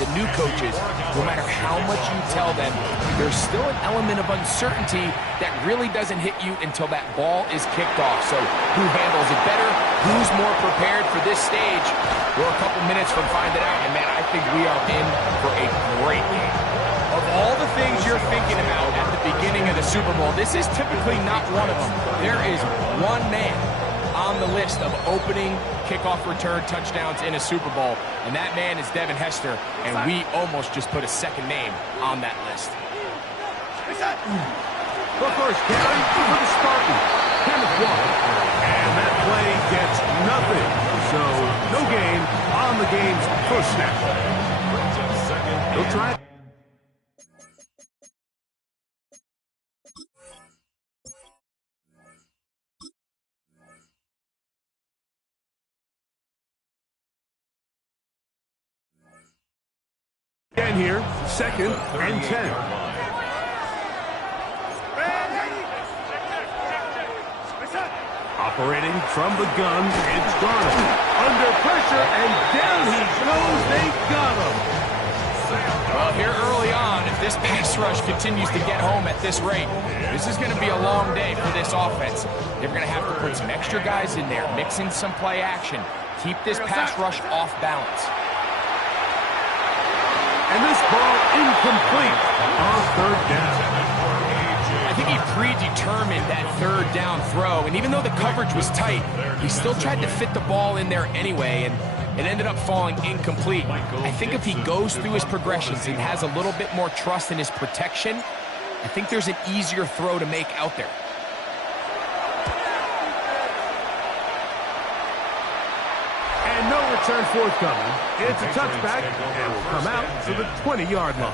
the new coaches, no matter how much you tell them, there's still an element of uncertainty that really doesn't hit you until that ball is kicked off. So who handles it better? Who's more prepared for this stage? We're a couple minutes from finding out, and man, I think we are in for a great game. Of all the things you're thinking about at the beginning of the Super Bowl, this is typically not one of them. There is one man on the list of opening kickoff return touchdowns in a Super Bowl, and that man is Devin Hester, and we almost just put a second name on that list. The first carry for the Spartans, Kenneth Walker, and that play gets nothing. So no gain on the game's first snap. They'll try. Again here, 2nd and 10. Operating from the gun, it's Darnold. Under pressure, and down he goes. They got him. Well, here early on, if this pass rush continues to get home at this rate, this is going to be a long day for this offense. They're going to have to put some extra guys in there, mix in some play action, keep this pass rush off balance. And this ball incomplete on 3rd down. I think he predetermined that 3rd down throw, and even though the coverage was tight, he still tried to fit the ball in there anyway, and it ended up falling incomplete. I think if he goes through his progressions and has a little bit more trust in his protection, I think there's an easier throw to make out there. And no return forthcoming. It's a touchback, and will come out to the 20-yard line.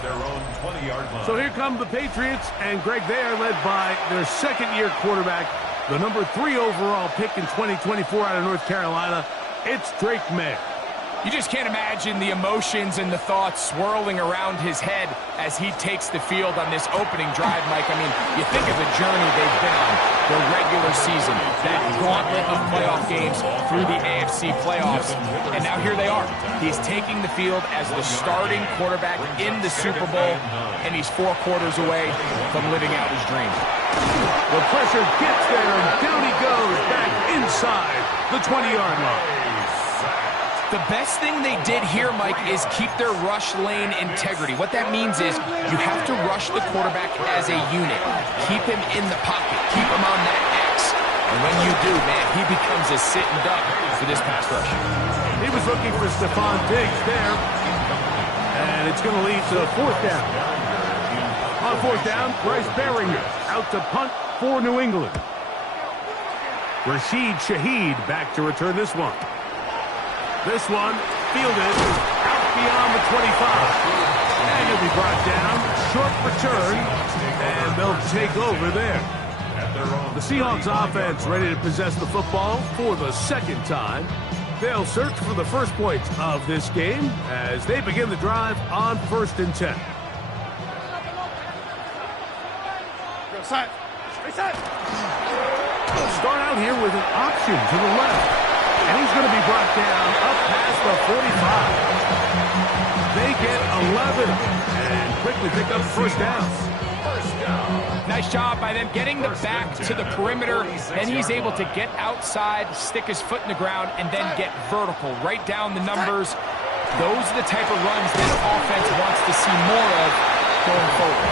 So here come the Patriots, and Greg, they are led by their 2nd-year quarterback, the number 3 overall pick in 2024 out of North Carolina. It's Drake May. You just can't imagine the emotions and the thoughts swirling around his head as he takes the field on this opening drive, Mike. I mean, you think of the journey they've been on, the regular season, that gauntlet of playoff games through the AFC playoffs, and now here they are. He's taking the field as the starting quarterback in the Super Bowl, and he's 4 quarters away from living out his dream. The pressure gets there, and down he goes back inside the 20-yard line. The best thing they did here, Mike, is keep their rush lane integrity. What that means is you have to rush the quarterback as a unit. Keep him in the pocket. Keep him on that X. And when you do, man, he becomes a sitting duck for this pass rush. He was looking for Stephon Diggs there. And it's going to lead to 4th down. On 4th down, Bryce Baringer out to punt for New England. Rashid Shaheed back to return this one. This one fielded out beyond the 25. And he'll be brought down. Short return. And they'll take over there. The Seahawks offense ready to possess the football for the 2nd time. They'll search for the first points of this game as they begin the drive on 1st and 10. They'll start out here with an option to the left. And he's going to be brought down up past the 45. They get 11 and quickly pick up 1st down. Nice job by them getting the back to the perimeter. Then he's able to get outside, stick his foot in the ground, and then get vertical. Right down the numbers. Those are the type of runs this offense wants to see more of going forward.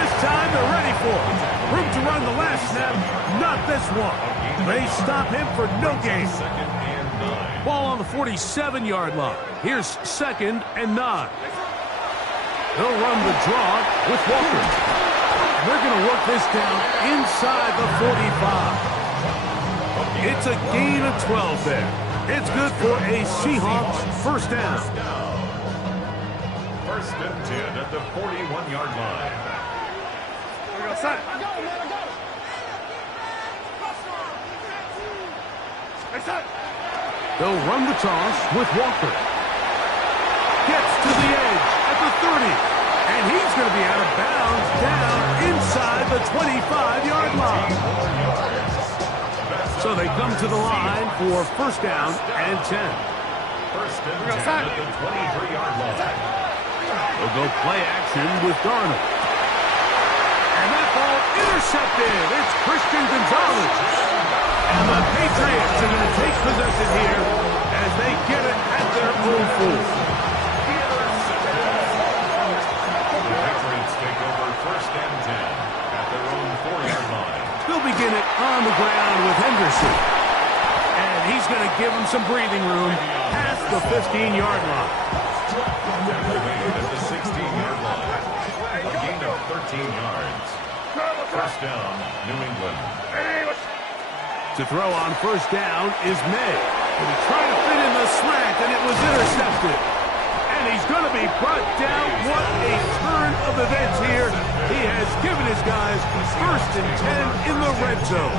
This time they're ready for it. Room to run the last snap. Not this one. They stop him for no gain. Ball on the 47-yard line. Here's 2nd and 9. They'll run the draw with Walker. They're going to work this down inside the 45. It's a gain of 12 there. It's good for a Seahawks 1st down. 1st and 10 at the 41-yard line. Here we go, son. They'll run the toss with Walker. Gets to the edge at the 30. And he's going to be out of bounds down inside the 25-yard line. So they come to the line for 1st down and 10. 1st and 10 at the 23-yard line. They'll go play action with Darnold. And that ball intercepted. It's Christian Gonzalez. And the Patriots are going to take possession here as they get it at their own 4. The Patriots take over 1st and 10 at their own 4-yard line. They'll begin it on the ground with Henderson. And he's going to give him some breathing room past the 15-yard line. Activated at the 16-yard line. A gain of 13 yards. 1st down, New England. To throw on 1st down is May. And he tried to fit in the slant, and it was intercepted. And he's going to be brought down. What a turn of events here. He has given his guys 1st and 10 in the red zone.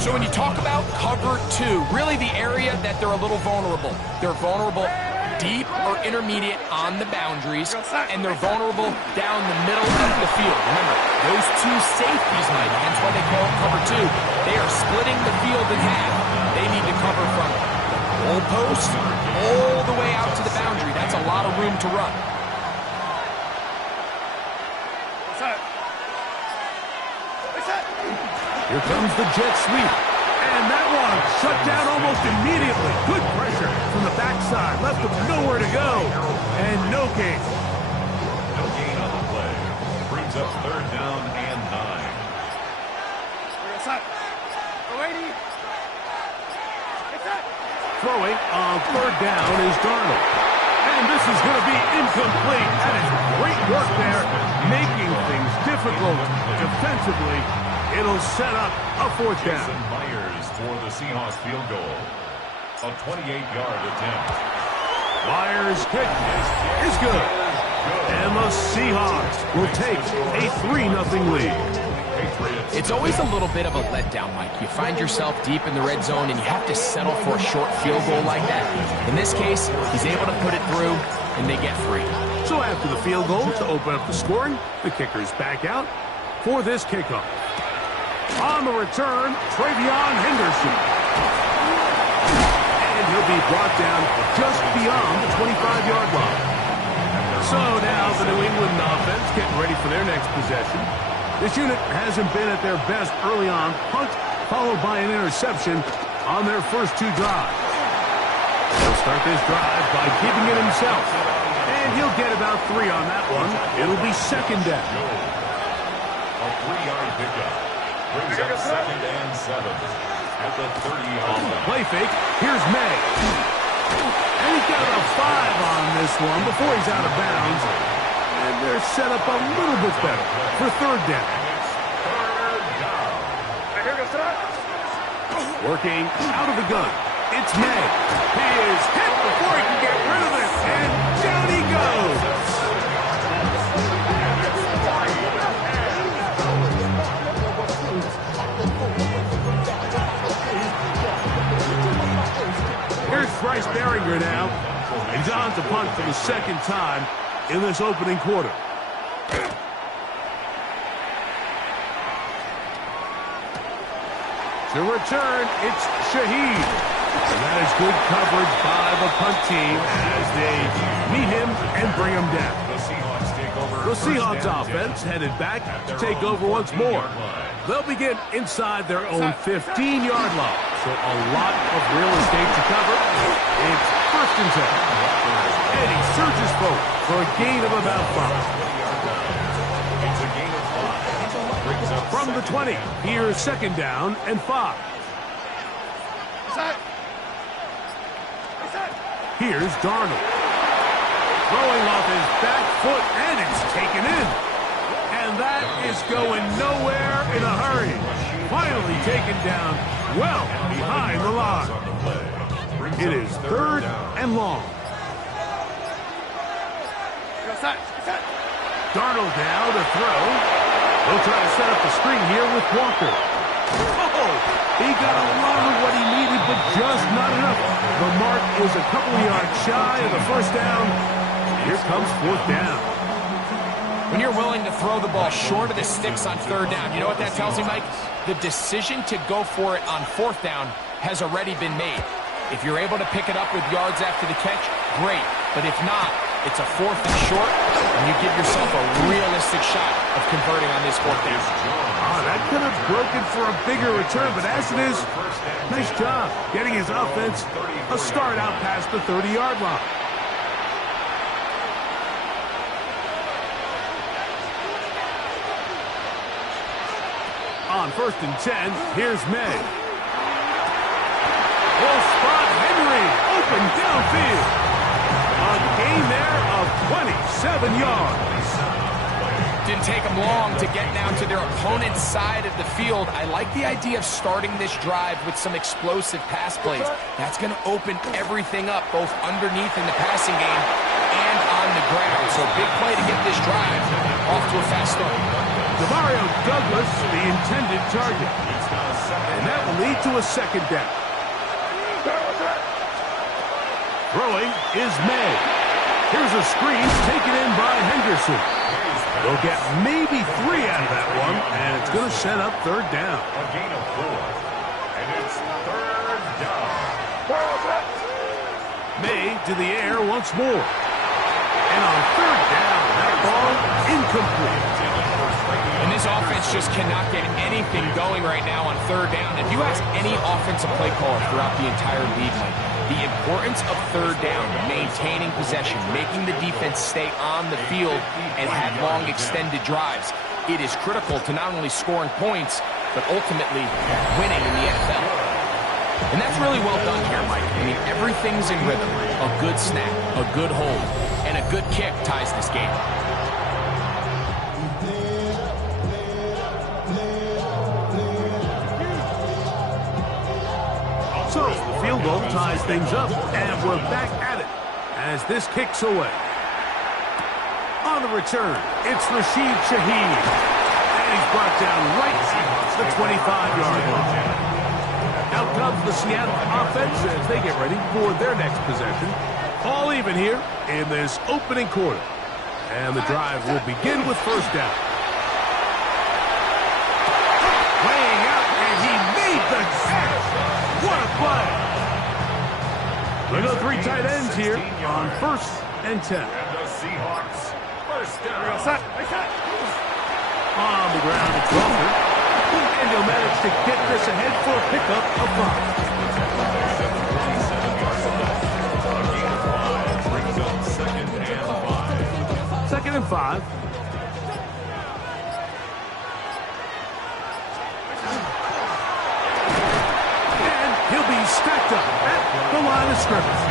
So when you talk about cover 2, really the area that they're a little vulnerable. They're vulnerable deep or intermediate on the boundaries, and they're vulnerable down the middle of the field. Remember, those 2 safeties, Mike, that's why they call it cover 2. They are splitting the field in half. They need to cover from the goalpost all the way out to the boundary. That's a lot of room to run. Here comes the jet sweep. And that one shut down almost immediately. Good pressure from the backside. Left him nowhere to go. And no gain. No gain on the play. Brings up 3rd down and 9. Throwing on 3rd down is Darnold. And this is going to be incomplete. That is great work there, making things difficult defensively. It'll set up a 4th down. Jason Myers for the Seahawks field goal. A 28-yard attempt. Myers' kick is good. And the Seahawks will take a 3-0 lead. It's always a little bit of a letdown, Mike. You find yourself deep in the red zone and you have to settle for a short field goal like that. In this case, he's able to put it through and they get 3. So after the field goal to open up the scoring, the kicker's back out for this kickoff. On the return, Travion Henderson. And he'll be brought down just beyond the 25-yard line. So now the New England offense getting ready for their next possession. This unit hasn't been at their best early on. Punt followed by an interception on their first 2 drives. He'll start this drive by keeping it himself. And he'll get about 3 on that one. It'll be 2nd down. A 3-yard pickup. Brings up 2nd and 7 at the 30-yard line. Play fake. Here's May. And he's got about 5 on this one before he's out of bounds. And they're set up a little bit better for 3rd down. Working out of the gun. It's May. He is hit before he can get rid of it. And down he goes. Here's Bryce Behringer now. He's on to punt for the 2nd time in this opening quarter. To return, it's Shaheed. And that is good coverage by the punt team as they meet him and bring him down. The Seahawks offense headed back to take over once more. They'll begin inside their own 15-yard line. So a lot of real estate to cover. It's 1st and 10. And he surges forward for a gain of about 5. From the 20, here's 2nd down and 5. Here's Darnold. Throwing off his back foot, and it's taken in. And that is going nowhere in a hurry. Finally taken down well behind the line. It is 3rd and long. Darnold now to throw. They'll try to set up the screen here with Walker. Oh, he got a lot of what he needed, but just not enough. The mark is a couple of yards shy of the 1st down. Here comes 4th down. When you're willing to throw the ball short of the sticks on 3rd down, you know what that tells me, Mike? The decision to go for it on 4th down has already been made. If you're able to pick it up with yards after the catch, great. But if not, it's a 4th and short, and you give yourself a realistic shot of converting on this 4th down. Oh, that could have broken for a bigger return, but as it is, nice job getting his offense a start out past the 30-yard line. On 1st and 10, here's May. Will spot Henry, open downfield. A gain there of 27 yards. Didn't take them long to get down to their opponent's side of the field. I like the idea of starting this drive with some explosive pass plays. That's going to open everything up, both underneath in the passing game and on the ground. So big play to get this drive off to a fast start. Demario Douglas, the intended target. And that will lead to a 2nd down. Throwing is May. Here's a screen taken in by Henderson. They'll get maybe 3 out of that one, and it's going to set up 3rd down. A gain of 4. And it's 3rd down. May to the air once more. And on 3rd down, that ball incomplete. And this offense just cannot get anything going right now on 3rd down. If you ask any offensive play caller throughout the entire league, Mike, the importance of 3rd down, maintaining possession, making the defense stay on the field and have long extended drives, it is critical to not only scoring points, but ultimately winning in the NFL. And that's really well done here, Mike. I mean, everything's in rhythm. A good snap, a good hold, and a good kick ties this game. So, the field goal ties things up, and we're back at it as this kicks away. On the return, it's Rashid Shaheed. And he's brought down right at the 25-yard line. Out comes the Seattle offense as they get ready for their next possession. All even here in this opening quarter. And the drive will begin with 1st down. Laying out, and he made the catch. What a play! We go 3 tight ends here on 1st and 10. And the Seahawks, 1st down. On the ground, it's Crawford. And he'll manage to get this ahead for a pickup of 5. 2nd and 5. He'll be stacked up at the line of scrimmage.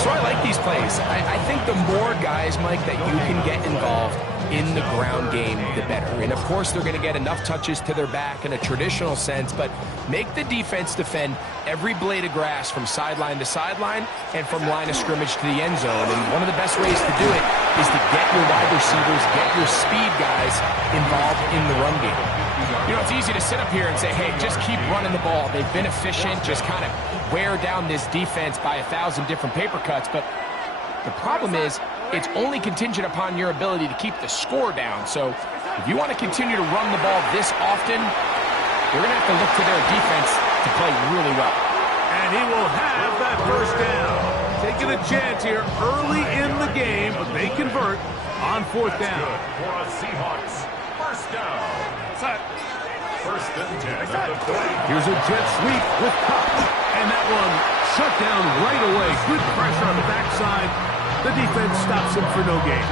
So I like these plays. I think the more guys, Mike, that you can get involved in the ground game, the better. And, of course, they're going to get enough touches to their back in a traditional sense, but make the defense defend every blade of grass from sideline to sideline and from line of scrimmage to the end zone. And one of the best ways to do it is to get your wide receivers, get your speed guys involved in the run game. You know, it's easy to sit up here and say, hey, just keep running the ball. They've been efficient, just kind of wear down this defense by 1,000 different paper cuts. But the problem is it's only contingent upon your ability to keep the score down. So if you want to continue to run the ball this often, you're going to have to look to their defense to play really well. And he will have that 1st down. Taking a chance here early in the game, but they convert on 4th down. Good for a Seahawks, 1st down. 1st and 10 at the 30. Here's a jet sweep with Cup. And that one shut down right away. Good pressure on the backside. The defense stops him for no gain.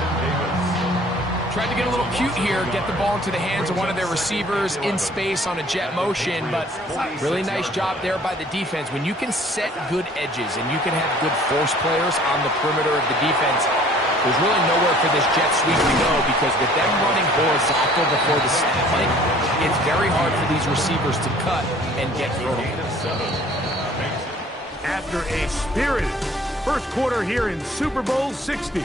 Tried to get a little cute here, get the ball into the hands of one of their receivers in space on a jet motion, but really nice job there by the defense. When you can set good edges and you can have good force players on the perimeter of the defense, there's really nowhere for this jet sweep to go, because with them running horizontal before the snap, like, it's very hard for these receivers to cut and get vertical. After a spirited first quarter here in Super Bowl 60,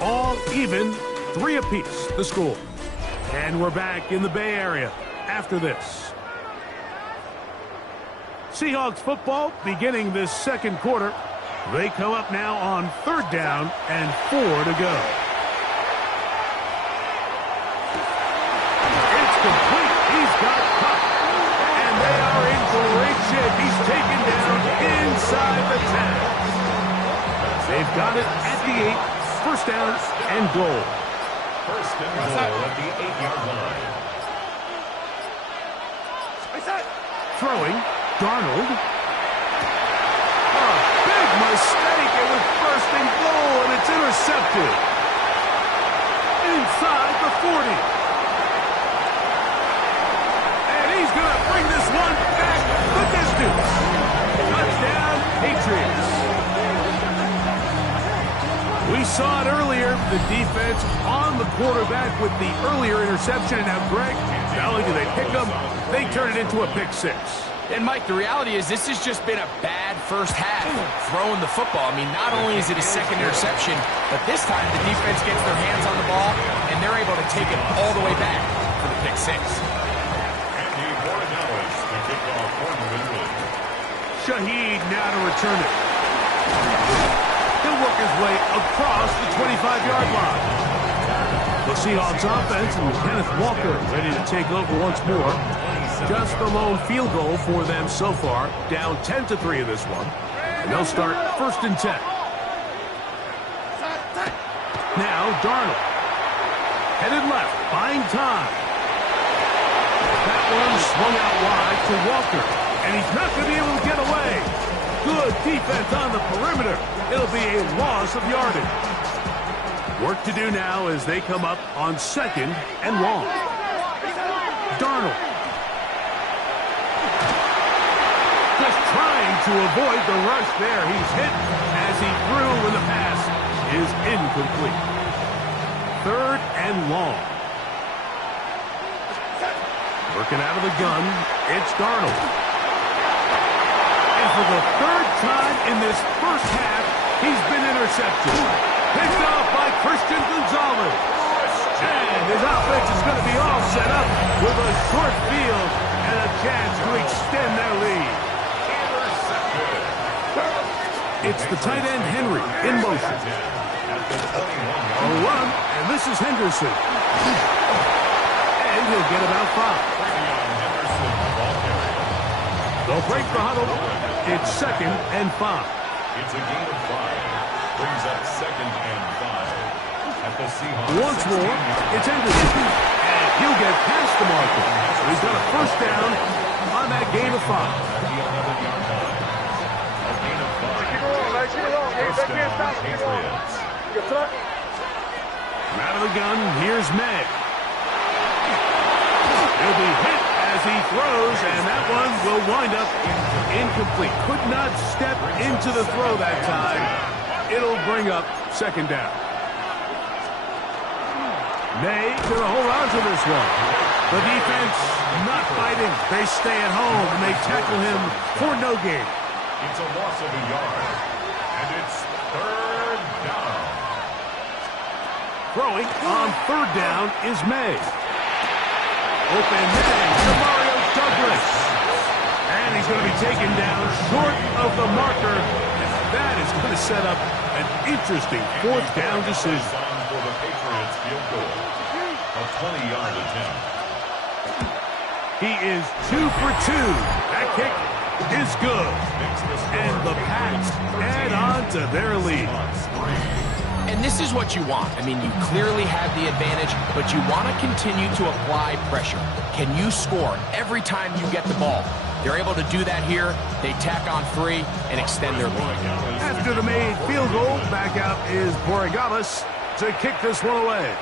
all even, 3 apiece, the score. And we're back in the Bay Area after this. Seahawks football beginning this second quarter. They come up now on 3rd down and 4 to go. It's complete. He's got Cup. And they are in great shape. He's taken down inside the 10. They've got it at the 8. First down and goal. First and goal at the 8-yard line. Throwing, Darnold. A big mistake. It was first and goal, and it's intercepted. Inside the 40. And he's going to bring this one back the distance. Touchdown, Patriots. We saw it earlier, the defense on the quarterback with the earlier interception. And now, Greg, not only do they pick them, they turn it into a pick 6. And, Mike, the reality is this has just been a bad first half throwing the football. I mean, not only is it a second interception, but this time the defense gets their hands on the ball, and they're able to take it all the way back for the pick 6. Andy Bordenales to kick off for New England. Shaheed now to return it. He'll work his way across the 25-yard line. The Seahawks offense and Kenneth Walker ready to take over once more. Just the lone field goal for them so far. Down 10-3 in this one. And they'll start first and 10. Now Darnold. Headed left, buying time. That one swung out wide to Walker. And he's not going to be able to get away. Good defense on the perimeter. It'll be a loss of yardage. Work to do now as they come up on second and long. Darnold. Just trying to avoid the rush there. He's hit as he threw when the pass is incomplete. Third and long. Working out of the gun, it's Darnold. And for the third time in this first half, he's been intercepted. Picked off by Christian Gonzalez. And his offense is going to be all set up with a short field and a chance to extend their lead. It's the tight end, Henry, in motion. A run, and this is Henderson. And he'll get about 5. They'll break the huddle. It's second and 5. It's a gain of 5. Brings up second and 5. At the Seahawks. Once more, it's Henderson. And he'll get past the marker. So he's got a first down on that gain of 5. At the 11-yard line. A gain of 5. First down, Patriots. Out of the gun, here's May. He'll be hit as he throws, and that one will wind up incomplete. Could not step into the throw that time. It'll bring up second down. May gonna hold on to this one. The defense not fighting. They stay at home, and they tackle him for no gain. It's a loss of a yard. And it's third down. Throwing on third down is May. Open man to Mario Douglas. And he's going to be taken down short of the marker. And that is going to set up an interesting fourth down decision. For the Patriots field goal. A 20-yard attempt. He is 2 for 2. That kick is good. And the Pats add on to their lead. And this is what you want. I mean, you clearly have the advantage, but you want to continue to apply pressure. Can you score every time you get the ball? They're able to do that here. They tack on 3 and extend their lead. After the made field goal, back out is Borregales to kick this one away.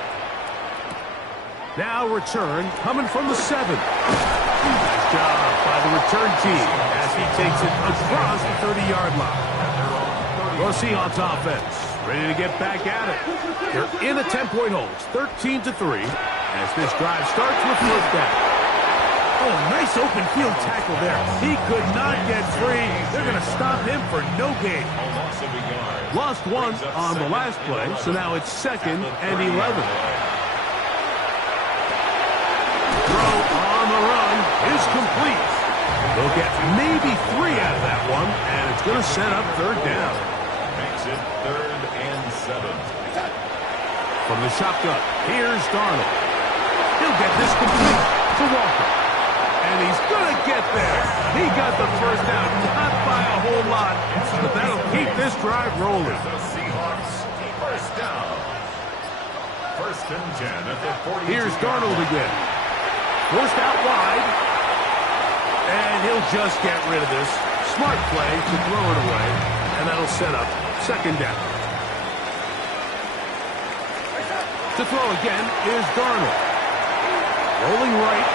Now return coming from the 7. Nice job by the return team as he takes it across the 30-yard line. The Seahawks offense ready to get back at it. They're in a 10-point hold, 13-3, as this drive starts with first down. Oh, nice open field tackle there. He could not get free. They're going to stop him for no gain. A loss of a yard. Lost one on the last play, so now it's second and 11. Throw on the run is complete. They'll get maybe 3 out of that one, and it's going to set up third down. Makes it third and 7. From the shotgun, here's Darnold. He'll get this complete to Walker. And he's going to get there. He got the first down, not by a whole lot, but that'll keep this drive rolling. The Seahawks first down. First and 10 at the 42. Here's Darnold again. Forced out wide. And he'll just get rid of this. Smart play to throw it away. And that'll set up second down. To throw again is Darnold. Rolling right.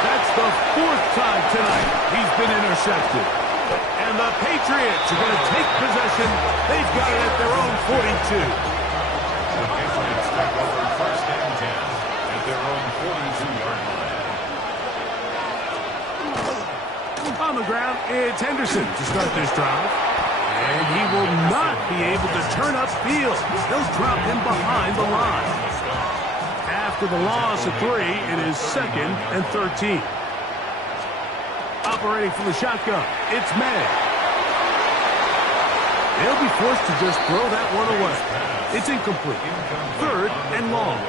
That's the fourth time tonight he's been intercepted. And the Patriots are going to take possession. They've got it at their own 42. The Patriots take over first and 10 at their own 42-yard line. On the ground, it's Henderson to start this drive. And he will not be able to turn upfield. They'll drop him behind the line. After the loss of 3, it is second and 13. Operating from the shotgun, it's May. They'll be forced to just throw that one away. It's incomplete. Third and long.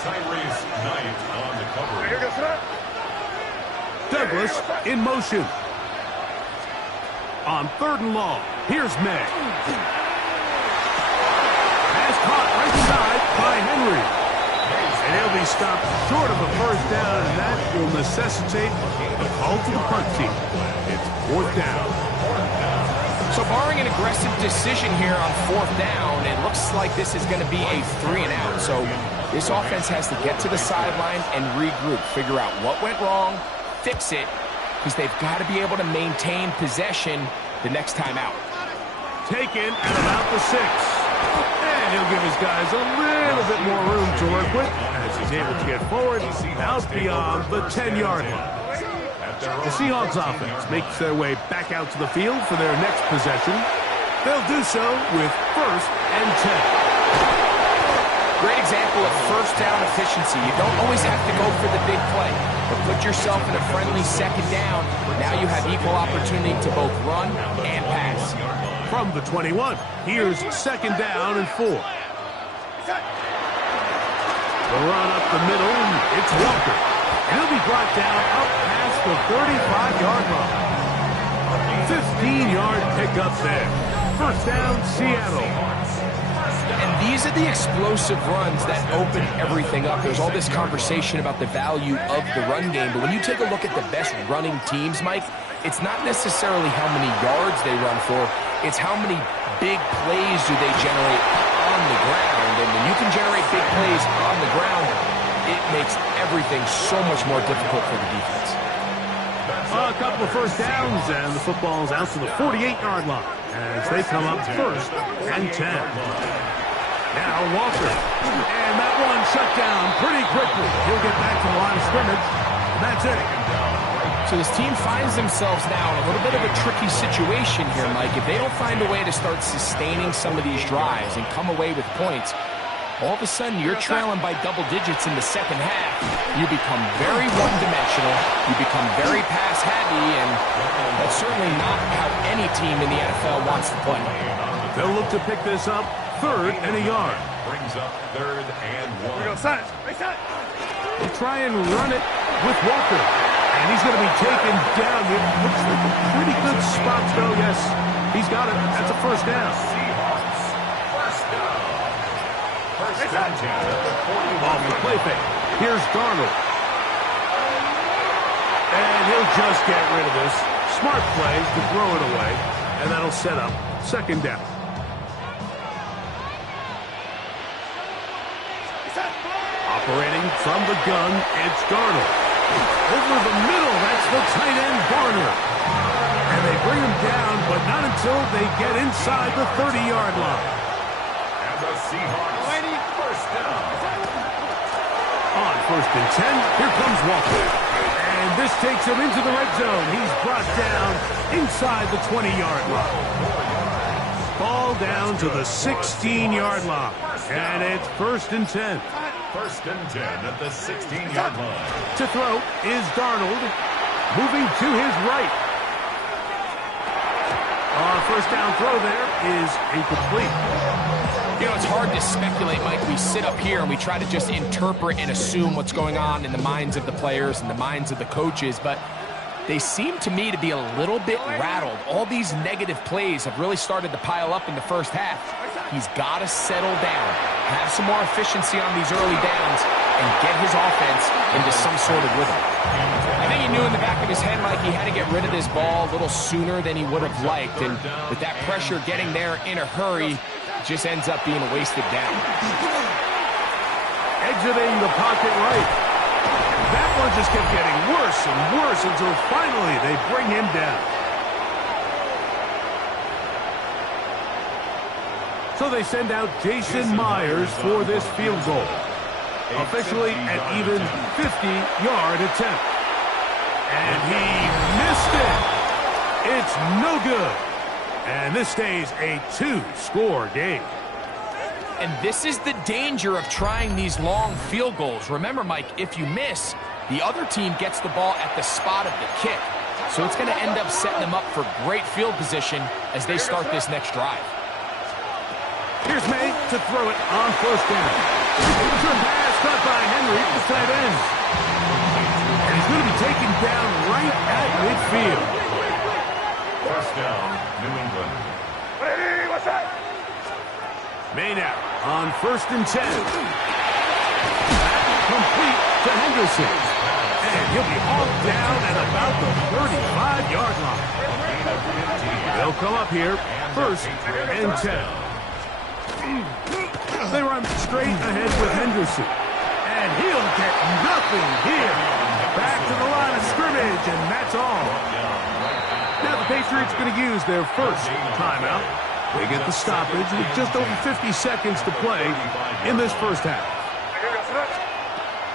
Tyrese Knight on the cover. Here goes that. Douglas in motion. On third and long, here's May. Pass caught right side by Henry. And he'll be stopped short of a first down, and that will necessitate a call to the punt team. It's fourth down. So barring an aggressive decision here on fourth down, it looks like this is going to be a 3 and out. So this offense has to get to the sideline and regroup, figure out what went wrong, fix it, because they've got to be able to maintain possession the next time out. Taken at about the 6. And he'll give his guys a little bit more room to work with as he's able to get forward out beyond the 10-yard line. The Seahawks offense makes their way back out to the field for their next possession. They'll do so with first and 10. Great example of first down efficiency. You don't always have to go for the big play, but put yourself in a friendly second down. Now you have equal opportunity to both run and pass. From the 21, here's second down and 4. The run up the middle, it's Walker. And he'll be brought down up past the 35-yard line. 15-yard pickup there. First down, Seattle. And these are the explosive runs that open everything up. There's all this conversation about the value of the run game, but when you take a look at the best running teams, Mike, it's not necessarily how many yards they run for, it's how many big plays do they generate on the ground. And when you can generate big plays on the ground, it makes everything so much more difficult for the defense. A couple of first downs, and the football's out to the 48-yard line as they come up first and 10. Now Walker, and that one shut down pretty quickly. He'll get back to the line of scrimmage, and that's it. So this team finds themselves now in a little bit of a tricky situation here, Mike. If they don't find a way to start sustaining some of these drives and come away with points, all of a sudden you're trailing by double digits in the second half. You become very one-dimensional, you become very pass-heavy, and that's certainly not how any team in the NFL wants to play. They'll look to pick this up third and a yard. Brings up third and 1. Here goes that. They'll try and run it with Walker. And he's going to be taken down. It looks like a pretty good spot, though. Yes, he's got it. That's a first down. Seahawks first down. First and 10 at the 41. Off the play fake. Here's Darnold. And he'll just get rid of this. Smart play to throw it away. And that'll set up second down. Operating from the gun, it's Darnold. Over the middle, that's the tight end, Barner. And they bring him down, but not until they get inside the 30-yard line. And the Seahawks first down. On first and 10, here comes Walker. And this takes him into the red zone. He's brought down inside the 20-yard line. Ball down to the 16-yard line. And it's first and 10. First and 10 at the 16-yard line. To throw is Darnold, moving to his right. First down throw there is incomplete. You know, it's hard to speculate, Mike. We sit up here and we try to just interpret and assume what's going on in the minds of the players and the minds of the coaches, but they seem to me to be a little bit rattled. All these negative plays have really started to pile up in the first half. He's got to settle down, have some more efficiency on these early downs, and get his offense into some sort of rhythm. I think he knew in the back of his head, Mike, he had to get rid of this ball a little sooner than he would have liked, and with that pressure getting there in a hurry, just ends up being a wasted down. Exiting the pocket right. That one just kept getting worse and worse until finally they bring him down. So they send out Jason Myers for this field goal. Officially an even 50-yard attempt. And he missed it. It's no good. And this stays a 2-score game. And this is the danger of trying these long field goals. Remember, Mike, if you miss, the other team gets the ball at the spot of the kick. So it's going to end up setting them up for great field position as they start this next drive. Here's May to throw it on first down. Return pass caught by Henry at the tight end. And he's going to be taken down right at midfield. First down, New England. Hey, what's that? May now on 1st and 10. Complete to Henderson. And he'll be hauled down at about the 35-yard line. They'll come up here, 1st and 10. They run straight ahead with Henderson. And he'll get nothing here. Back to the line of scrimmage, and that's all. Now the Patriots going to use their first timeout. They get the stoppage with just over 50 seconds to play in this first half.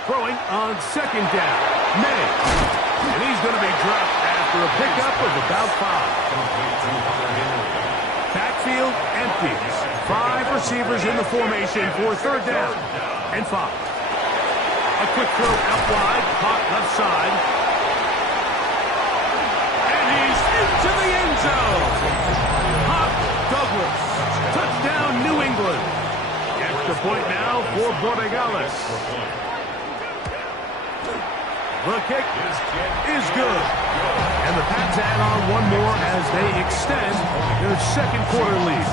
Throwing on 2nd down, May. And he's going to be dropped after a pickup of about 5. Backfield empty. 5 receivers in the formation for 3rd down and 5. A quick throw out wide, caught left side. And he's into the end zone. Hop Douglas. Touchdown, New England. Extra point now for Borregales. The kick is good. And the Pats add on one more as they extend their 2nd quarter lead.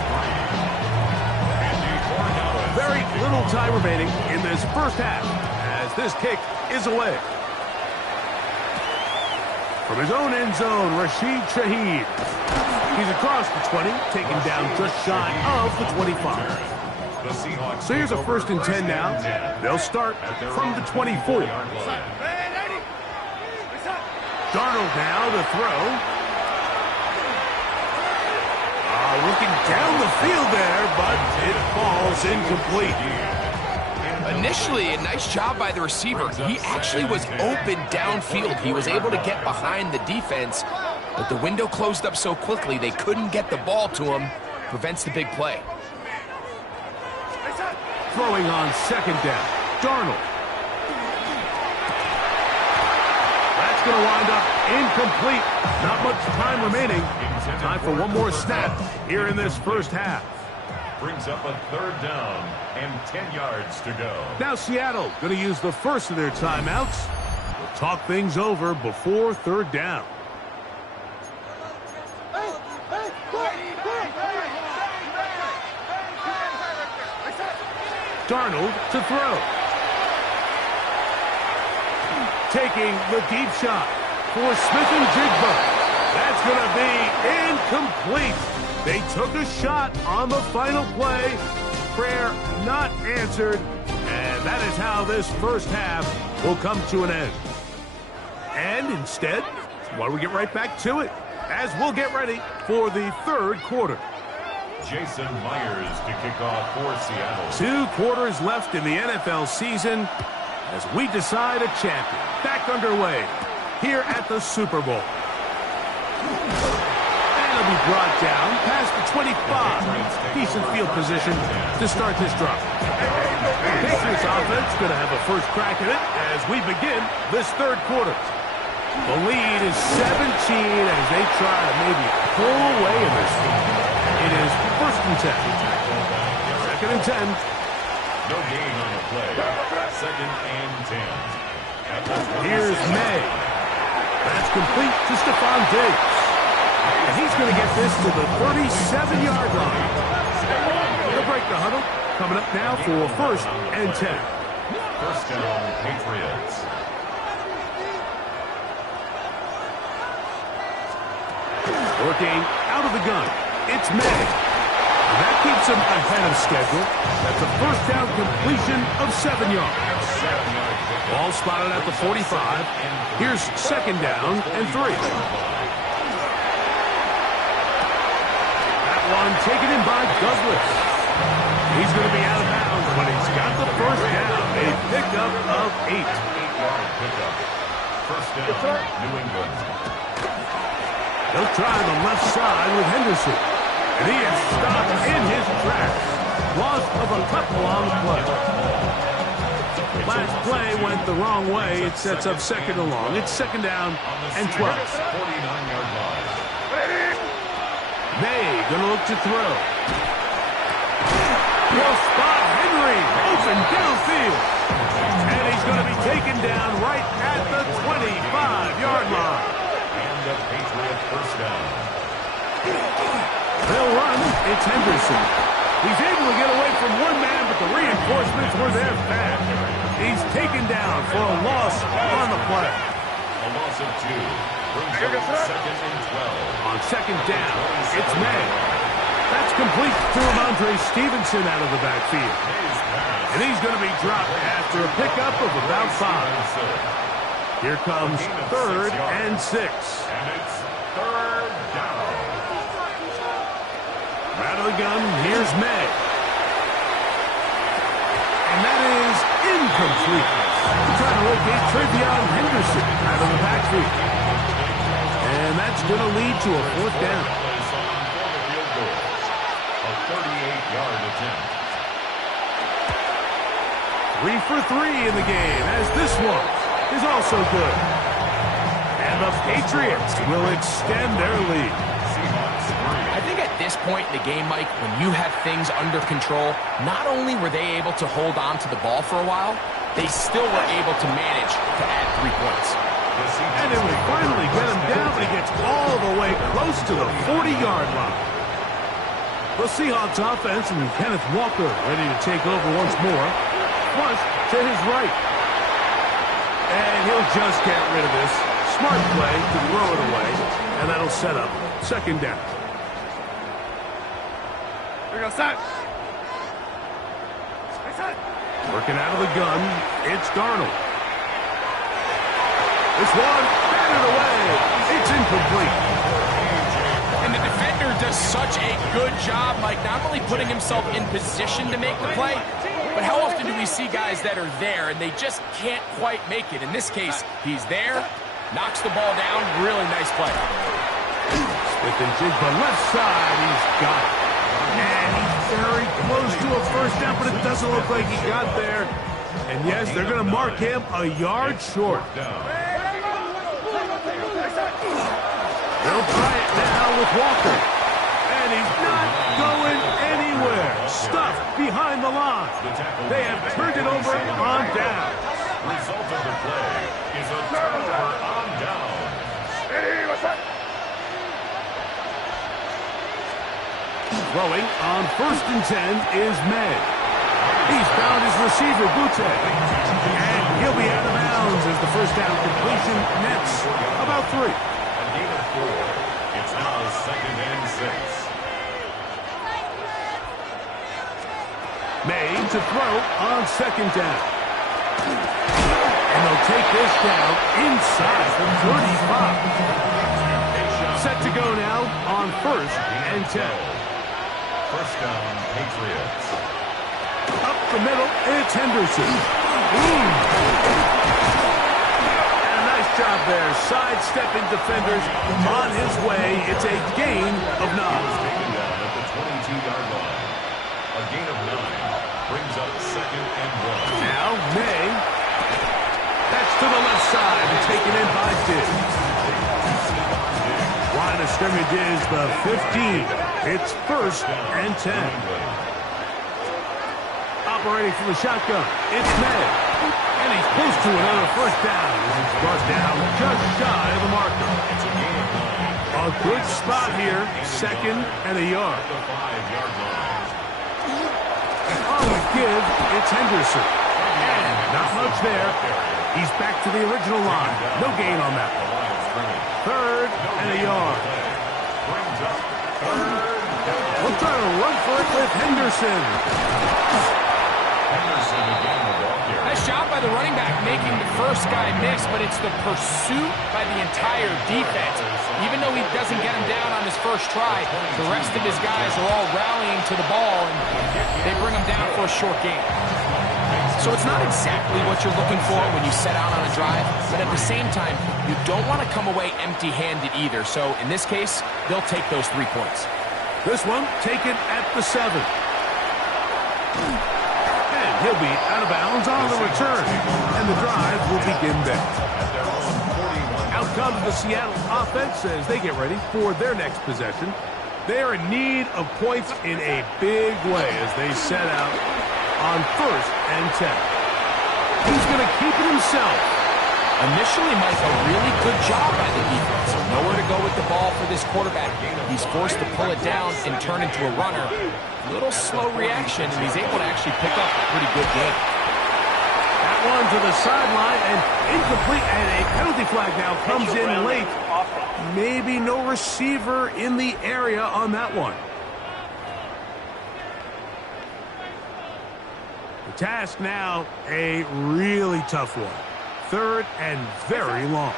Very little time remaining in this first half as this kick is away. From his own end zone, Rashid Shaheed. He's across the 20, taken down just shy of the 25. So here's a 1st and 10 now. They'll start from the 24. Darnold now to throw. Looking down the field there, but it falls incomplete. Initially, a nice job by the receiver. He actually was open downfield. He was able to get behind the defense, but the window closed up so quickly they couldn't get the ball to him. Prevents the big play. Throwing on 2nd down, Darnold. That's going to wind up incomplete. Not much time remaining. Time for one more snap here in this first half. Brings up a 3rd down and 10 yards to go. Now Seattle going to use the first of their timeouts. We'll talk things over before 3rd down. Darnold to throw. Taking the deep shot for Smith-Njigba. That's going to be incomplete. They took a shot on the final play. Prayer not answered. And that is how this first half will come to an end. And instead, why don't we get right back to it as we'll get ready for the 3rd quarter. Jason Myers to kick off for Seattle. 2 quarters left in the NFL season as we decide a champion. Back underway here at the Super Bowl. And it'll be brought down past the 25. Decent field position to start this drive. Patriots offense going to have a first crack at it as we begin this 3rd quarter. The lead is 17 as they try to maybe pull away in this one. It is 1st and 10. Second and 10. No gain on the play. Second and 10. Here's May. That's complete to Stephon Diggs. And he's going to get this to the 37-yard line. They'll break the huddle. Coming up now for first and 10. First down, Patriots. Working out of the gun. It's May. That keeps him ahead of schedule. That's a first down completion of 7 yards. Ball spotted at the 45. Here's second down and 3. That one taken in by Douglas. He's going to be out of bounds, but he's got the first down. A pickup of 8. 8-yard pickup. First down, New England. They'll try the left side with Henderson. And he is stopped in his tracks. Loss of a couple on the play. Last play went the wrong way. It sets up second and long. It's second down and 12. 49-yard line. May going to look to throw. Will spot Henry. Open downfield. And he's going to be taken down right at the 25-yard line. And the Patriot first down. They'll run. It's Henderson. He's able to get away from one man, but the reinforcements were there fast. He's taken down for a loss on the play. A loss of 2. Brings up second and 12. On second down, it's May. That's complete to Ramondre Stevenson out of the backfield. And he's going to be dropped after a pickup of about 5. Here comes third and 6. And it's third down. Out of the gun, here's May. And that is incomplete. Trying to locate Trevion Henderson out of the backfield. And that's going to lead to a fourth down. A 38-yard attempt. 3 for 3 in the game, as this one is also good. And the Patriots will extend their lead. I think at this point in the game, Mike, when you have things under control, not only were they able to hold on to the ball for a while, they still were able to manage to add 3 points. And it will finally get him down, but he gets all the way close to the 40-yard line. The Seahawks offense and Kenneth Walker ready to take over once more. Flush to his right. And he'll just get rid of this. Smart play to throw it away, and that'll set up second down. Working out of the gun, it's Darnold. This one, batted away. It's incomplete. And the defender does such a good job, Mike, not only putting himself in position to make the play, but how often do we see guys that are there and they just can't quite make it? In this case, he's there, knocks the ball down, really nice play. Smith and Jigba left side, he's got it. And he's very close to a first down, but it doesn't look like he got there. And yes, they're going to mark him a yard short. They'll try it now with Walker. And he's not going anywhere. Stuffed behind the line. They have turned it over on down. Result of the play is a turnover on down. Throwing on first and 10 is May. He's found his receiver, Butte. And he'll be out of bounds as the first down completion nets about 3. A gain of 4. It's now second and 6. May to throw on second down. And they'll take this down inside the 35. Set to go now on first and 10. First down, Patriots. Up the middle, it's Henderson. And a nice job there, sidestepping defenders on his way. It's a gain of 9. Taken down at the 22-yard line. A gain of 9 brings up second and 1. Now May. That's to the left side and taken in by Diggs. Line of scrimmage is the 15. It's first and 10. operating from the shotgun. It's Ned. And he's close to another first down. He's brought down just shy of the marker. A good spot here. 2nd and a yard. On the give, it's Henderson. And not much there. He's back to the original line. No gain on that one. 3rd and a yard. We'll try to run for it with Henderson. Nice job by the running back making the first guy miss, but it's the pursuit by the entire defense. Even though he doesn't get him down on his first try, the rest of his guys are all rallying to the ball, and they bring him down for a short gain. So it's not exactly what you're looking for when you set out on a drive, but at the same time, you don't want to come away empty-handed either. So in this case, they'll take those 3 points. This one taken at the 7. And he'll be out of bounds on the return. And the drive will begin there. Out comes the Seattle offense as they get ready for their next possession. They are in need of points in a big way as they set out on 1st and 10. He's going to keep it himself. Initially, Mike, a really good job by the defense. Nowhere to go with the ball for this quarterback. He's forced to pull it down and turn into a runner. A little slow reaction, and he's able to actually pick up a pretty good game. That one to the sideline and incomplete, and a penalty flag now comes in late. Maybe no receiver in the area on that one. The task now, a really tough one. 3rd and very long.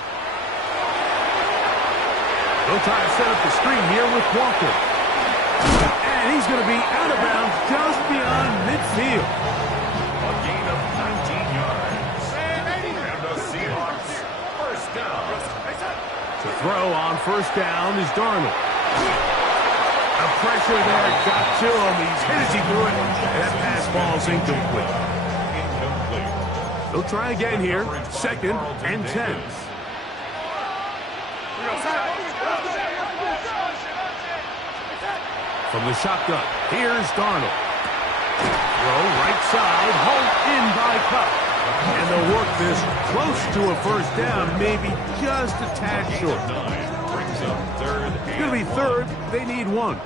They'll try to set up the screen here with Walker. And he's going to be out of bounds just beyond midfield. A gain of 19 yards. And the Seahawks, first down. To throw on 1st down is Darnold. The pressure there got to him. He's hit as he threw it. And that pass ball's incomplete. They'll try again here. 2nd and 10. From the shotgun, here's Darnold. Throw right side, hauled in by Cup. And they'll work this close to a first down, maybe just a tad short. It's going to be 3rd. They need 1.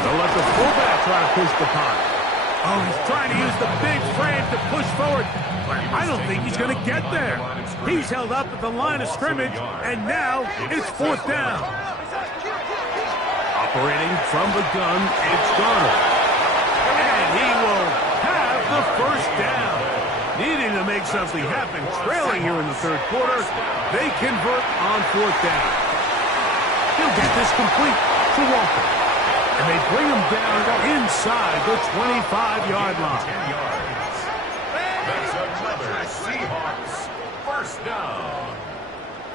They'll let the fullback try to push the punt. Oh, he's trying to use the big frame to push forward, but I don't think he's going to get there. He's held up at the line of scrimmage, and now it's 4th down. Operating from the gun, it's Darnold. And he will have the first down. Needing to make something happen, trailing here in the 3rd quarter, they convert on 4th down. He'll get this complete to Walker. And they bring him down inside the 25-yard line. 10 yards. That's another Seahawks first down.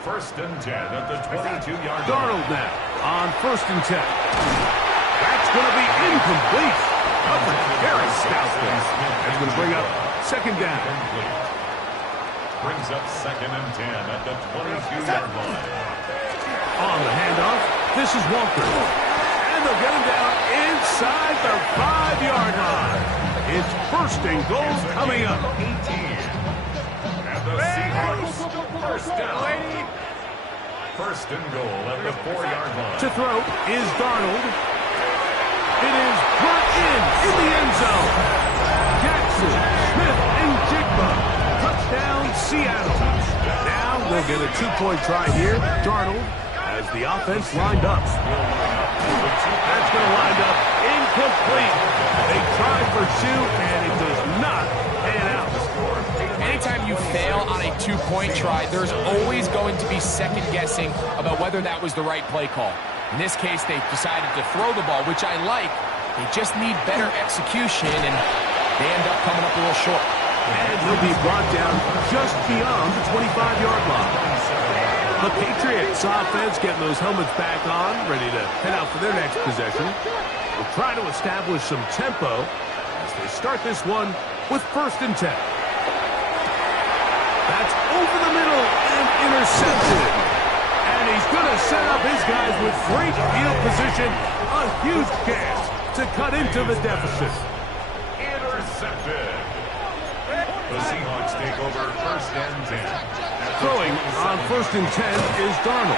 1st and 10 at the 22-yard line. Darnold now on 1st and 10. That's going to be incomplete. Coverage very stout there. That's going to bring up 2nd down. Brings up 2nd and 10 at the 22-yard line. On the handoff, this is Walker. They'll get him down inside the 5-yard line. It's 1st and goal coming up. 18. And the Seahawks first down. 1st and goal at the 4-yard line. To throw is Darnold. It is brought in the end zone. Jackson, Smith, and Jigba. Touchdown, Seattle. Now we'll get a 2-point try here. Darnold as the offense lined up. That's going to wind up incomplete. They tried for 2, and it does not pan out. Anytime you fail on a 2-point try, there's always going to be second guessing about whether that was the right play call. In this case, they decided to throw the ball, which I like. They just need better execution, and they end up coming up a little short. And he'll be brought down just beyond the 25-yard line. The Patriots offense getting those helmets back on, ready to head out for their next possession. Will try to establish some tempo as they start this one with 1st and 10. That's over the middle and intercepted. And And he's going to set up his guys with great field position. A huge chance to cut into the deficit. Intercepted. The Seahawks take over 1st and 10. Throwing on 1st and 10 is Darnold.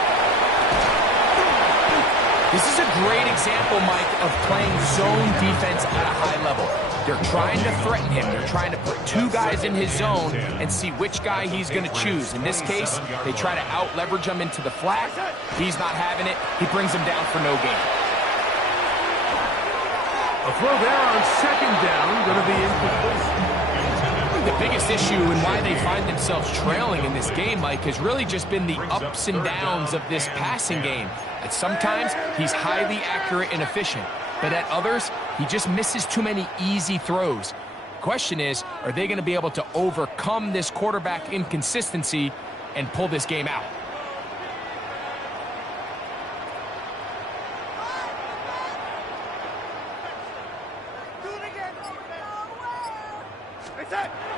This is a great example, Mike, of playing zone defense at a high level. They're trying to threaten him. They're trying to put 2 guys in his zone and see which guy he's going to choose. In this case, they try to out-leverage him into the flat. He's not having it. He brings him down for no gain. A throw there on 2nd down, going to be incomplete. The biggest issue and why they find themselves trailing in this game, Mike, has really just been the ups and downs of this passing game. At sometimes, he's highly accurate and efficient, but at others, he just misses too many easy throws. The question is, are they going to be able to overcome this quarterback inconsistency and pull this game out?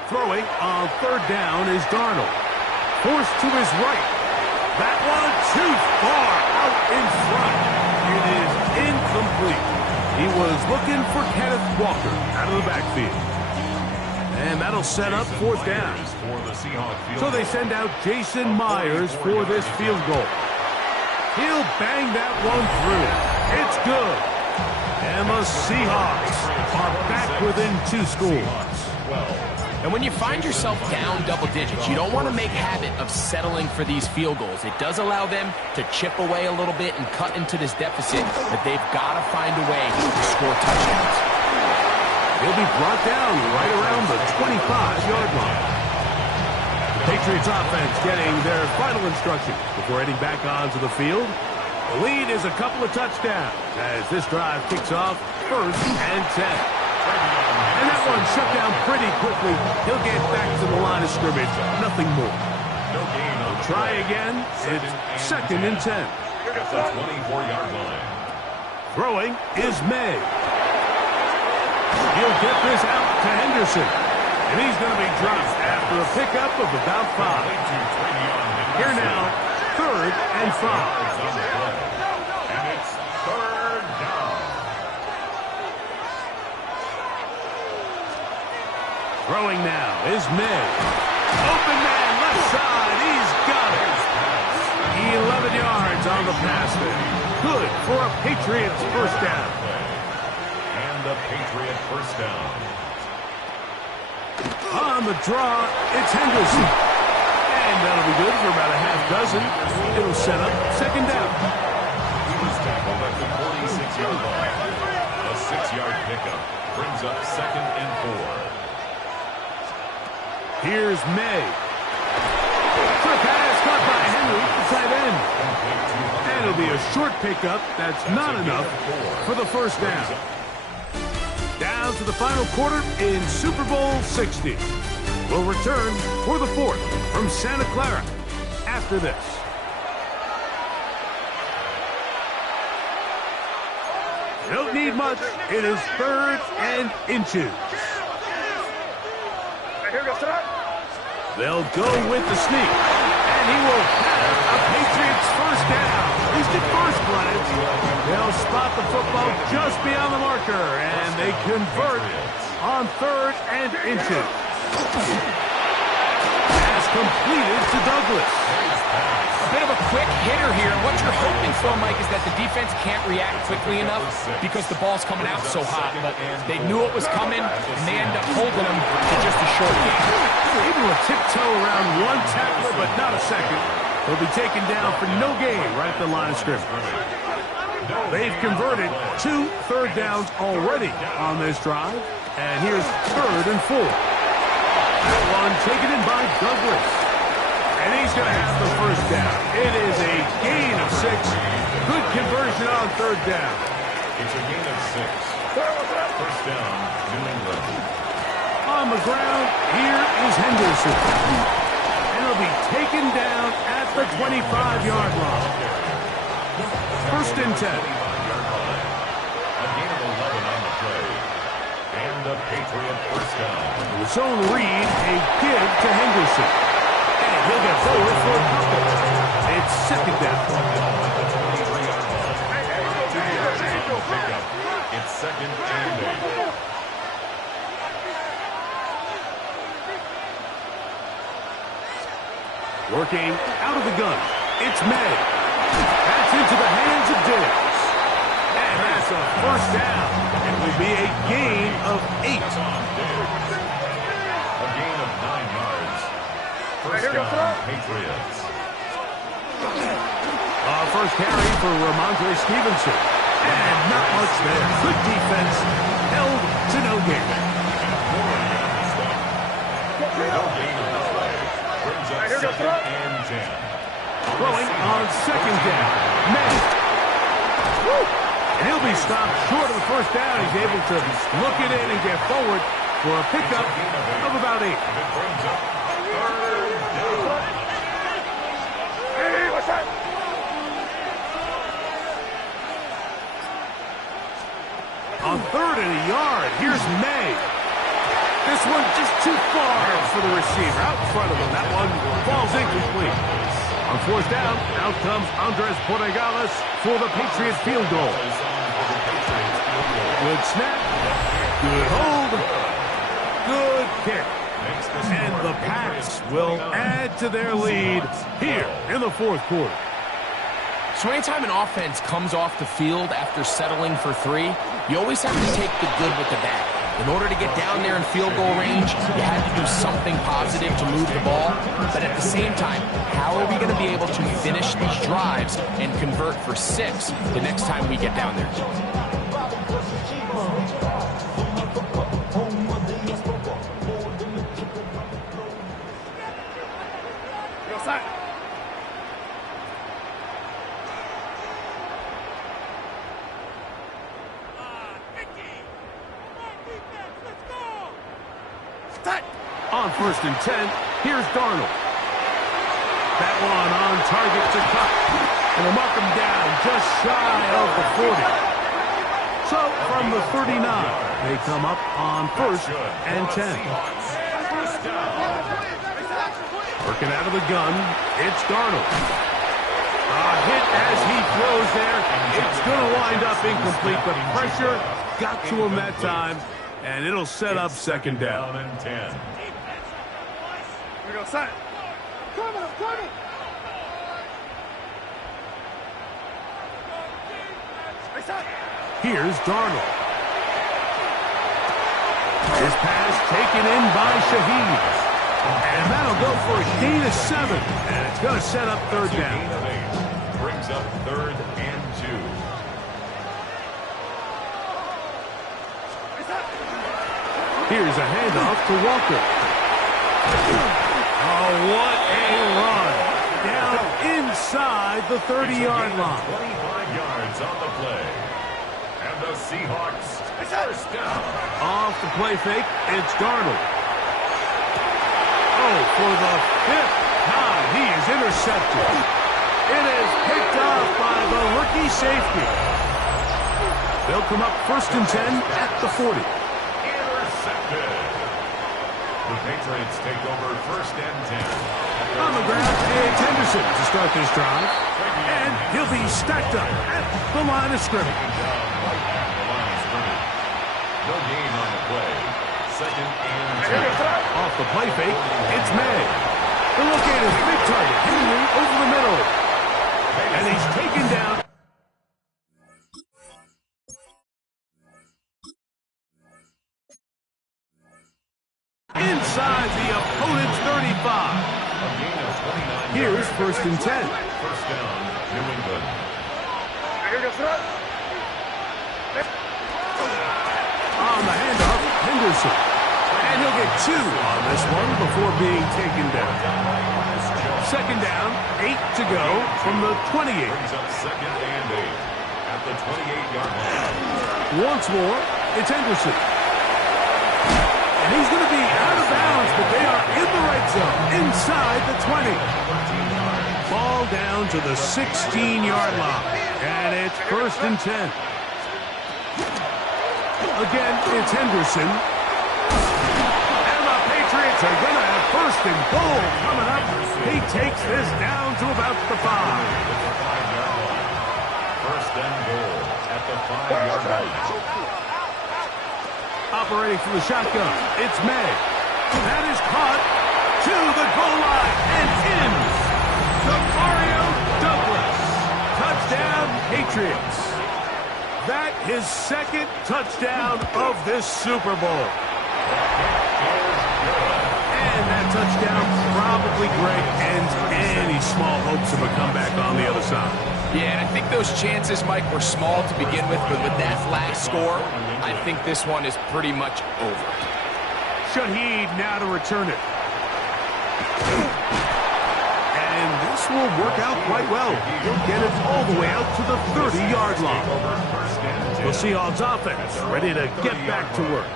Throwing on 3rd down is Darnold. Forced to his right. That one too far out in front. It is incomplete. He was looking for Kenneth Walker out of the backfield. And that'll set up 4th down. So they send out Jason Myers for this field goal. He'll bang that one through. It's good. And the Seahawks are back within 2 scores. And when you find yourself down double digits, you don't want to make habit of settling for these field goals. It does allow them to chip away a little bit and cut into this deficit, but they've got to find a way to score touchdowns. He'll be brought down right around the 25-yard line. The Patriots offense getting their final instruction before heading back onto the field. The lead is a couple of touchdowns as this drive kicks off 1st and 10. And that one shut down pretty quickly. He'll get back to the line of scrimmage. Nothing more. No gain on the Try again. It's 2nd and 10. At the 24-yard line. Throwing is May. He'll get this out to Henderson. And he's going to be dropped after a pickup of about 5. Here now, 3rd and 5. And it's 3rd down. Throwing now is May. Open man, left side. He's got it. 11 yards on the pass there. Good for a Patriots 1st down. And a Patriot 1st down. On the draw, it's Henderson. And that'll be good for about a half dozen. It'll set up 2nd down. He was tackled at the 46-yard line. A 6-yard pickup brings up 2nd and 4. Here's May. Quick pass caught by Henry, the tight end. And it'll be a short pickup. That's not enough for the 1st down. Down to the final quarter in Super Bowl 60. We'll return for the 4th from Santa Clara after this. Don't need much. It is 3rd and inches. They'll go with the sneak. And he will have a Patriots 1st down. At least at first glance. They'll spot the football just beyond the marker. And they convert on 3rd and inches. Pass completed to Douglas. A bit of a quick hitter here. What you're hoping for, Mike, is that the defense can't react quickly enough because the ball's coming out so hot. But they knew it was coming, and they end up holding them to just a short game. Able to tiptoe around one tackler, but not a second. He'll be taken down for no gain right at the line of scrimmage. They've converted 2 third downs already on this drive. And here's 3rd and 4. That one taken in by Douglas. And he's going to have the 1st down. It is a gain of 6. Good conversion on 3rd down. It's a gain of 6. 1st down, New England. On the ground, here is Henderson. And he'll be taken down at the 25-yard line. 1st and 10. A gain of 11 on the play. And a Patriot 1st down. The zone read, a give to Henderson. And he'll get forward for a couple. It's it's second down. It's second and 8. Working out of the gun. It's May. That's into the hands of Diggs. And that's a first down. It will be a gain of 8. A gain of 9 yards. First down, Patriots. First carry for Ramondre Stevenson. And not much there. Good defense. Held to no gain. No gain of the play. Brings up second and 10. Throwing on second down. May. And he'll be stopped short of the first down. He's able to look it in and get forward for a pickup of about 8. It brings up third down. Hey, what's that? On third and a yard, here's May. This one just too far for the receiver. Out in front of him. That one falls incomplete. On fourth down, out comes Andres Portegales for the Patriots field goal. Good snap. Good hold. Good kick. And the Pats will add to their lead here in the fourth quarter. So anytime an offense comes off the field after settling for 3, you always have to take the good with the bad. In order to get down there in field goal range, you had to do something positive to move the ball. But at the same time, how are we going to be able to finish these drives and convert for 6 the next time we get down there? On first and 10, here's Darnold. That one on target to Cup. And they'll mark him down just shy of the 40. So from the 39, they come up on first and 10. Working out of the gun, it's Darnold. A hit as he throws there. It's going to wind up incomplete. The pressure got to him that time, and it'll set up second down. And 10. Here's Darnold. His pass taken in by Shaheed. And that'll go for a gain of 7. And it's going to set up third down. Gain of 8. Brings up third and 2. Here's a handoff to Walker. Oh, what a run. Down inside the 30-yard line. 25 yards on the play. And the Seahawks first down. Off the play fake, it's Darnold. Oh, for the 5th time, he is intercepted. It is picked off by the rookie safety. They'll come up first and 10 at the 40. Intercepted. The Patriots take over first and 10. On the ground, it's Henderson to start this drive. And he'll be stacked up at the line of scrimmage. No gain on the play. Second and 10. Off the play fake, it's May. The look at his big target, Henry over the middle. And he's taken down. Inside the opponent's 35. Here's first and 10. First down, New England. On the handoff, Henderson. And he'll get 2 on this one before being taken down. Second down, 8 to go from the 28. Brings up second and 8 at the 28-yard line. Once more, it's Henderson. And he's going to be out of bounds, but they are in the right zone, inside the 20. Ball down to the 16-yard line. And it's first and 10. Again, it's Henderson. And the Patriots Patriots are going to have first and goal coming up. He takes this down to about the 5. First and goal at the 5-yard line. Operating from the shotgun, it's May. That is caught to the goal line and in. Mario Douglas. Touchdown, Patriots. That his second touchdown of this Super Bowl. And that touchdown probably, Greg, ends any small hopes of a comeback on the other side. Yeah, and I think those chances, Mike, were small to begin with, but with that last score, I think this one is pretty much over. Shaheed now to return it. And this will work out quite well. He'll get it all the way out to the 30-yard line. The Seahawks offense ready to get back to work.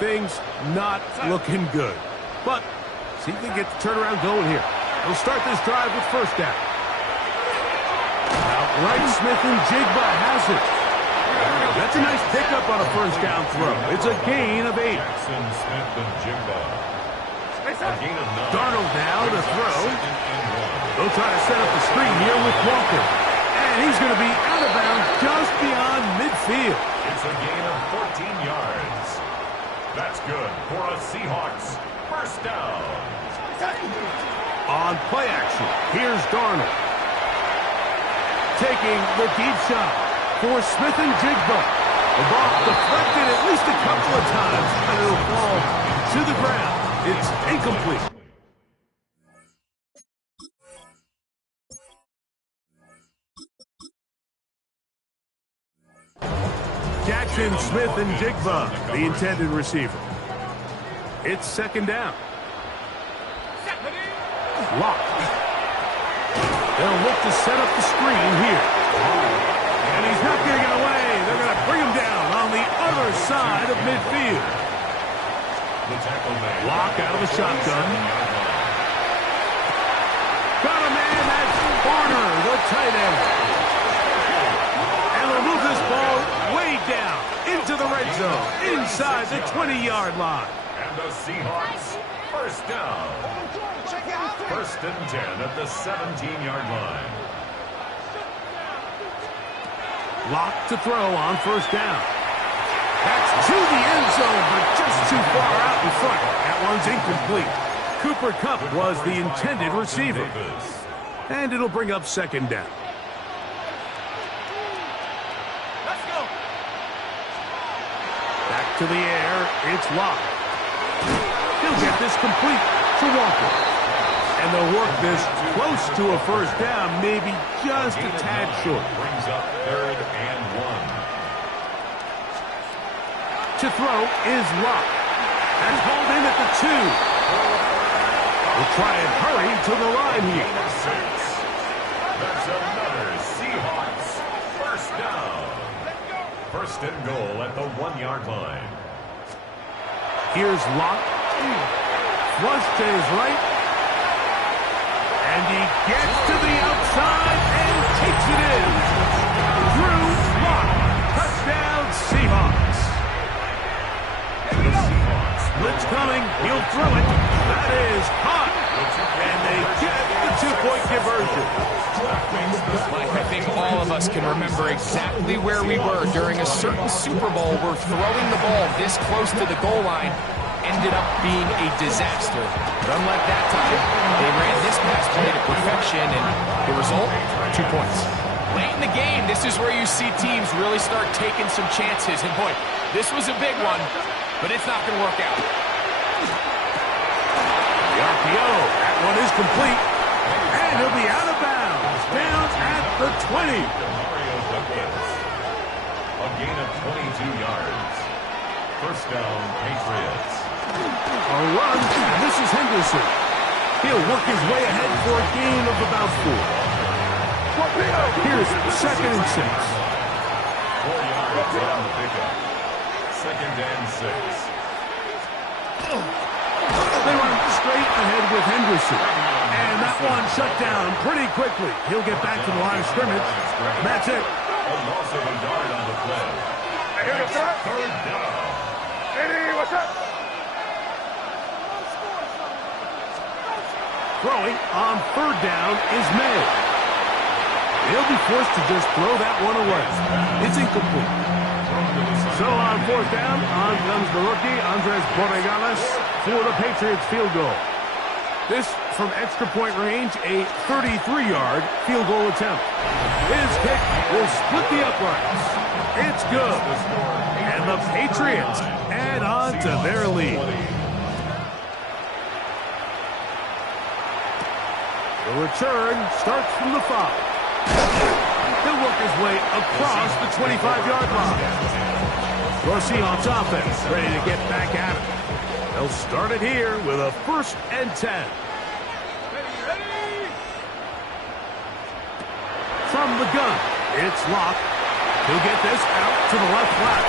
Things not looking good. But see if they get the turnaround going here. They'll start this drive with first down. Outright Smith and Jigba has it. That's a nice pickup on a first down throw. It's a gain of 8. Darnold now to throw. They'll try to set up the screen here with Walker. And he's going to be out of bounds just beyond midfield. It's a gain of 14 yards. That's good for a Seahawks first down. On play action, here's Darnold. Taking the deep shot for Smith and Jigba. The ball deflected at least a couple of times, and it'll fall to the ground. It's incomplete. Jackson, Smith, and Jigba, the intended receiver. It's second down. Locked. They'll look to set up the screen here. And he's not going to get away. They're going to bring him down on the other side of midfield. Lock out of the shotgun. Got a man, that's Warner, the tight end. And they'll move this ball way down into the red zone, inside the 20-yard line. And the Seahawks first down. First and 10 at the 17-yard line. Locked to throw on first down. That's to the end zone, but just too far out in front. That one's incomplete. Cooper Kupp was the intended receiver. And it'll bring up second down. Let's go. Back to the air. It's locked. He'll get this complete to Walker. And they'll work this close to a first down, maybe just a tad short. Brings up third and 1. To throw is locked. And hauled in at the 2. We'll try and hurry to the line here. That's another Seahawks first down. First and goal at the 1-yard line. Here's Locke. Flush to his right. And he gets to the outside and takes it in. Drew Lock. Touchdown, Seahawks. The Seahawks. Blitz coming. He'll throw it. That is caught. And they get the 2-point conversion. Mike, I think all of us can remember exactly where we were during a certain Super Bowl where throwing the ball this close to the goal line ended up being a disaster. But unlike that time, they ran this pass play to perfection, and the result, 2 points. Late in the game, this is where you see teams really start taking some chances. And boy, this was a big one, but it's not going to work out. The RPO, that one is complete. And he'll be out of bounds, down at the 20. Mario Douglas. A gain of 22 yards. First down, Patriots. A run, and this is Henderson. He'll work his way ahead for a gain of about 4. Here's second and 6. 4 yards on the pickup. Second and 6. They run straight ahead with Henderson. And that one shut down pretty quickly. He'll get back to the line of scrimmage. That's it. A loss of a yard on the play. Here to throw. Third down. Ready, what's up? throwing on third down is made. He'll be forced to just throw that one away. It's incomplete. So on fourth down, on comes the rookie, Andres Borregales, for the Patriots field goal. This from extra point range, a 33-yard field goal attempt. His kick will split the uprights. It's good. And the Patriots add on to their lead. The return starts from the 5. He'll work his way across the 25-yard line. The Seahawks offense ready to get back at it. They'll start it here with a 1st and 10. From the gun, it's Locke. He'll get this out to the left flat.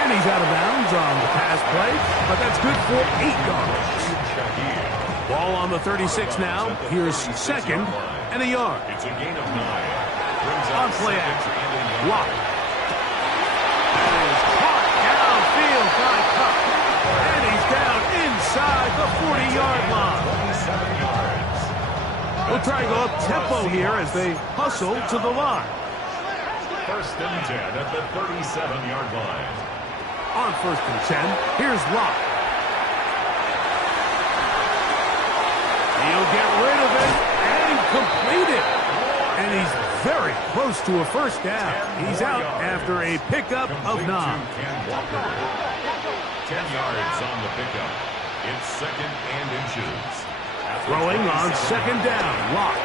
And he's out of bounds on the pass play, but that's good for 8 yards. Ball on the 36 now. Here's 2nd and a yard. It's a gain of 9. On play action, Locke. That is caught downfield by Cup. And he's down inside the 40-yard line. 7 yards. We'll try to go up tempo here as they hustle to the line. 1st and 10 at the 37-yard line. On 1st and 10, here's Locke. He'll get rid of it and complete it. And he's very close to a 1st down. He's out after a pickup of 9. 10 yards on the pickup. It's 2nd and inches. Throwing on 2nd down, Locke.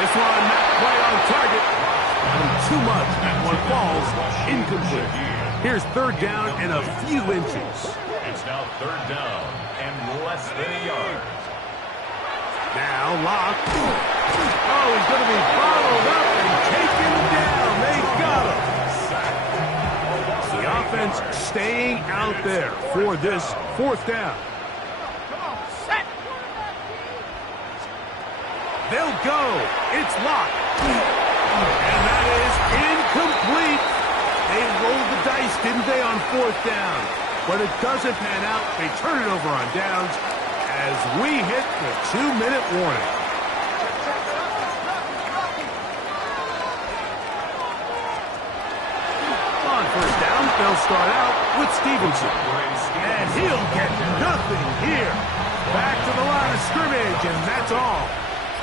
This one, not quite on target. And too much, that one falls incomplete. Here's 3rd down and a few inches. It's now 3rd down and less than a yard. Now Locke. Oh, he's going to be followed up and taken down. They got him. The offense staying out there for this 4th down. They'll go. It's Locke. And that is incomplete. They rolled the dice, didn't they, on 4th down? When it doesn't pan out, they turn it over on downs as we hit the 2-minute warning. On 1st down, they'll start out with Stevenson. And he'll get nothing here. Back to the line of scrimmage, and that's all.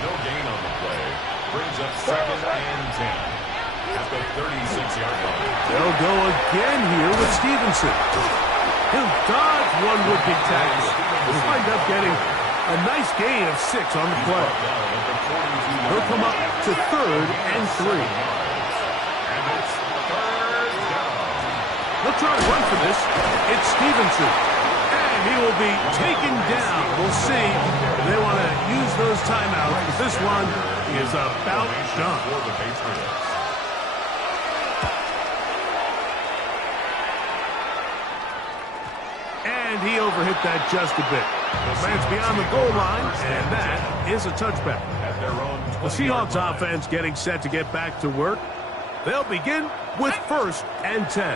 No gain on the play. Brings up 2nd and 10 at the 36-yard line. They'll go again here with Stevenson. He'll dodge one would-be tackle. He'll wind up getting a nice gain of 6 on the play. He'll come up to 3rd and 3. And it's 3rd down. They'll try to run for this. It's Stevenson. And he will be taken down. We'll see. They want to use those timeouts, but this one is about done. For the Patriots. And he overhit that just a bit. Lands beyond the goal line, and that is a touchback. At their own The Seahawks offense getting set to get back to work. They'll begin with 1st and 10.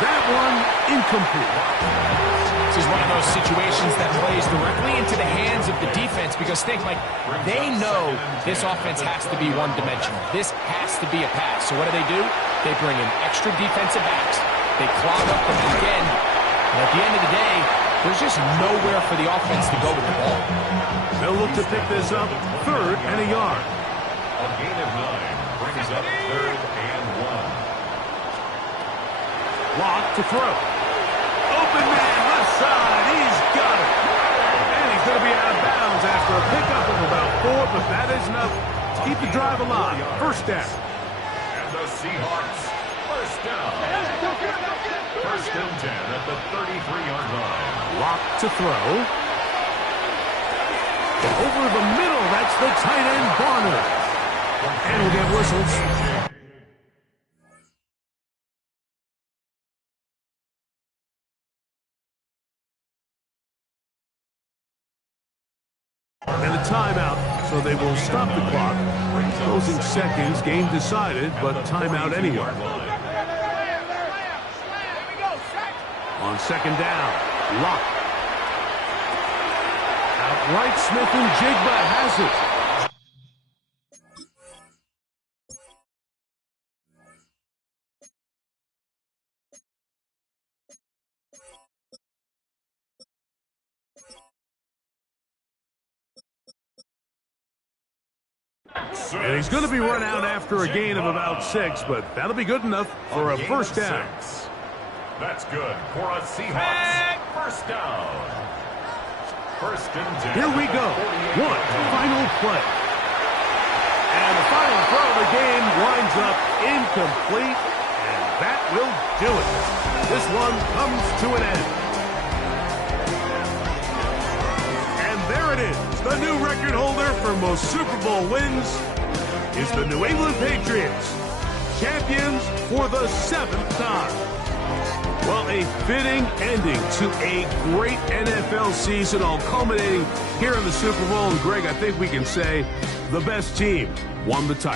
That one incomplete. This is one of those situations that plays directly into the hands of the defense because they know this offense has to be one-dimensional. This has to be a pass. So what do? They bring in extra defensive backs. They clog up the back end. And at the end of the day, there's just nowhere for the offense to go with the ball. They'll look to pick this up 3rd and a yard. A gain of 9 brings up 3rd and 1. Locke to throw. Open man, left side. He's got it. And he's going to be out of bounds after a pickup of about 4, but that is enough to keep the drive alive. 1st down. And the Seahawks, 1st down. 1st and 10 at the 33-yard line. Locke to throw. Over the middle, that's the tight end, Bonner. And we'll get whistles. And a timeout, so they will stop the clock. Closing seconds, game decided, but timeout anyway. On 2nd down, Locke. Right, Smith and Jigba has it. And he's going to be run out after a gain of about 6, but that'll be good enough for a first down. That's good for a Seahawks first down. First and 10. Here we go. One final play. And the final throw of the game winds up incomplete, and that will do it. This one comes to an end. And there it is. The new record holder for most Super Bowl wins is the New England Patriots, champions for the 7th time. Well, a fitting ending to a great NFL season, all culminating here in the Super Bowl. And Greg, I think we can say the best team won the title.